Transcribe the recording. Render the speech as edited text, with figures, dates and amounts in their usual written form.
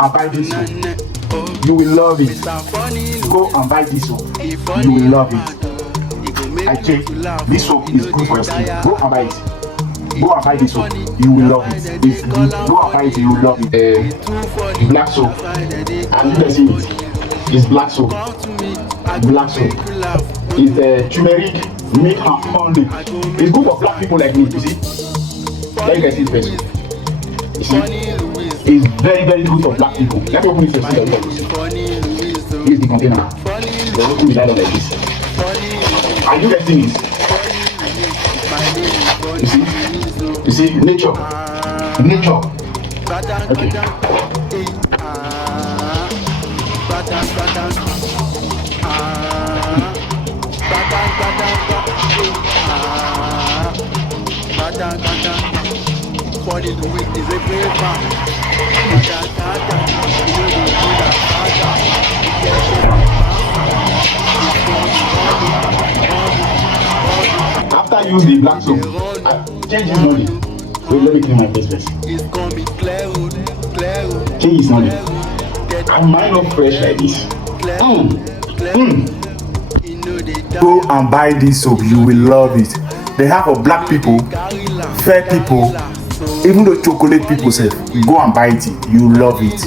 And buy this soap. You will love it. Go and buy this soap. You will love it. I check. This soap is good for your skin. Go and buy it. Go and buy this soap. You will love it. It's good. Go and buy it. You will love it. Black soap. And you can see it. It's black soap. Black soap. It's turmeric, milk and honey. It's good for black people like me. You see? There you can see it first. You see? It's very, very good for black people. Let me open it to see the box. Here's the container. They open it like this. And you can see it. You see? You see? Nature. Nature. Okay. Body the week is a great man. After use the black soap, I change his money. Wait, let me clean my face first. Change his money. And mine not fresh like this. Go and buy this soap. You will love it. They have for black people, fair people, even the chocolate people say, go and buy it. You love it.